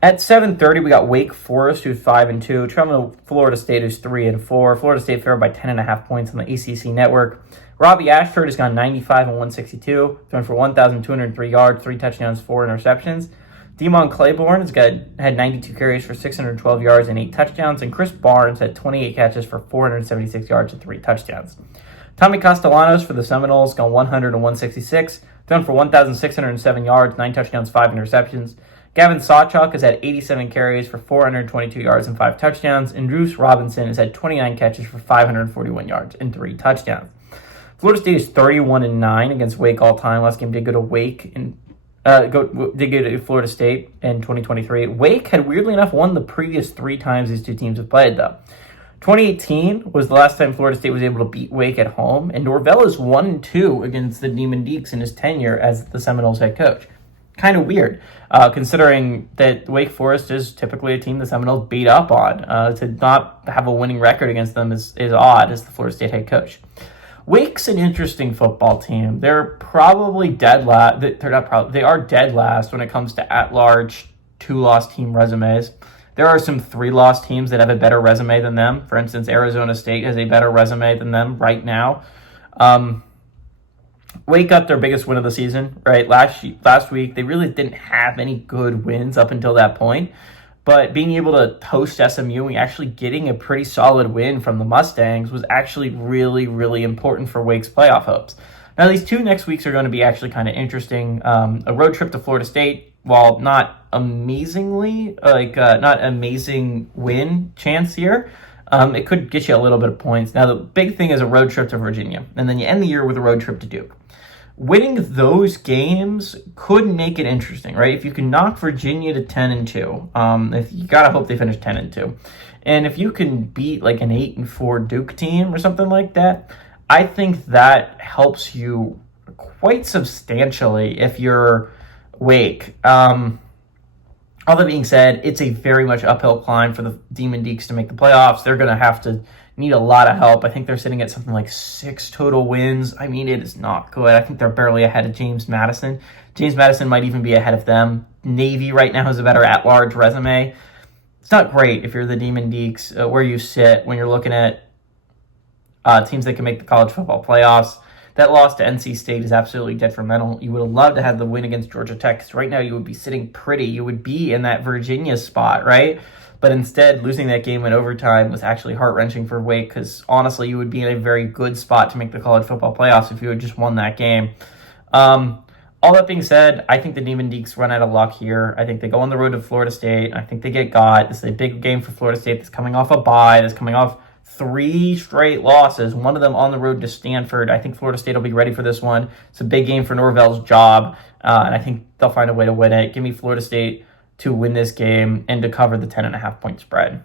At 7:30, we got Wake Forest, who's 5-2, traveling to Florida State, who's 3-4. Florida State favored by 10.5 points on the ACC network. Robbie Ashford has gone 95 and 162, thrown for 1,203 yards, 3 touchdowns, 4 interceptions. Demon Claiborne had 92 carries for 612 yards and 8 touchdowns, and Chris Barnes had 28 catches for 476 yards and 3 touchdowns. Tommy Castellanos for the Seminoles gone 100 and 166, thrown for 1,607 yards, 9 touchdowns, 5 interceptions. Gavin Sawchuk has had 87 carries for 422 yards and 5 touchdowns, and Bruce Robinson has had 29 catches for 541 yards and 3 touchdowns. Florida State is 31-9 against Wake all time. Last game did go to Wake and did go to Florida State in 2023. Wake had weirdly enough won the previous 3 times these two teams have played though. 2018 was the last time Florida State was able to beat Wake at home, and Norvell is 1-2 against the Demon Deacs in his tenure as the Seminoles head coach. Kind of weird, considering that Wake Forest is typically a team the Seminoles beat up on. To not have a winning record against them is odd as the Florida State head coach. Wake's an interesting football team. They're probably dead last. They are dead last when it comes to at-large 2-loss team resumes. There are some 3-loss teams that have a better resume than them. For instance, Arizona State has a better resume than them right now. Wake got their biggest win of the season, right? Last week, they really didn't have any good wins up until that point. But being able to host SMU and actually getting a pretty solid win from the Mustangs was actually really, really important for Wake's playoff hopes. Now, these 2 next weeks are going to be actually kind of interesting. A road trip to Florida State, while not amazing win chance here, it could get you a little bit of points. Now, the big thing is a road trip to Virginia, and then you end the year with a road trip to Duke. Winning those games could make it interesting, right? If you can knock Virginia to 10-2, if you gotta hope they finish 10-2, and if you can beat like an 8-4 Duke team or something like that, I think that helps you quite substantially if you're Wake. All that being said, it's a very much uphill climb for the Demon Deacs to make the playoffs. They're going to have to need a lot of help. I think they're sitting at something like 6 total wins. I mean, it is not good. I think they're barely ahead of James Madison. James Madison might even be ahead of them. Navy right now has a better at-large resume. It's not great if you're the Demon Deacs, where you sit when you're looking at teams that can make the college football playoffs. That loss to NC State is absolutely detrimental. You would have loved to have the win against Georgia Tech, because right now you would be sitting pretty. You would be in that Virginia spot, right? But instead, losing that game in overtime was actually heart-wrenching for Wake, because honestly, you would be in a very good spot to make the college football playoffs if you had just won that game. All that being said, I think the Demon Deacs run out of luck here. I think they go on the road to Florida State. I think they get got. This is a big game for Florida State that's coming off a bye, that's coming off 3 straight losses, one of them on the road to Stanford. I think Florida State will be ready for this one. It's a big game for Norvell's job, and I think they'll find a way to win it. Give me Florida State to win this game and to cover the 10.5 point spread.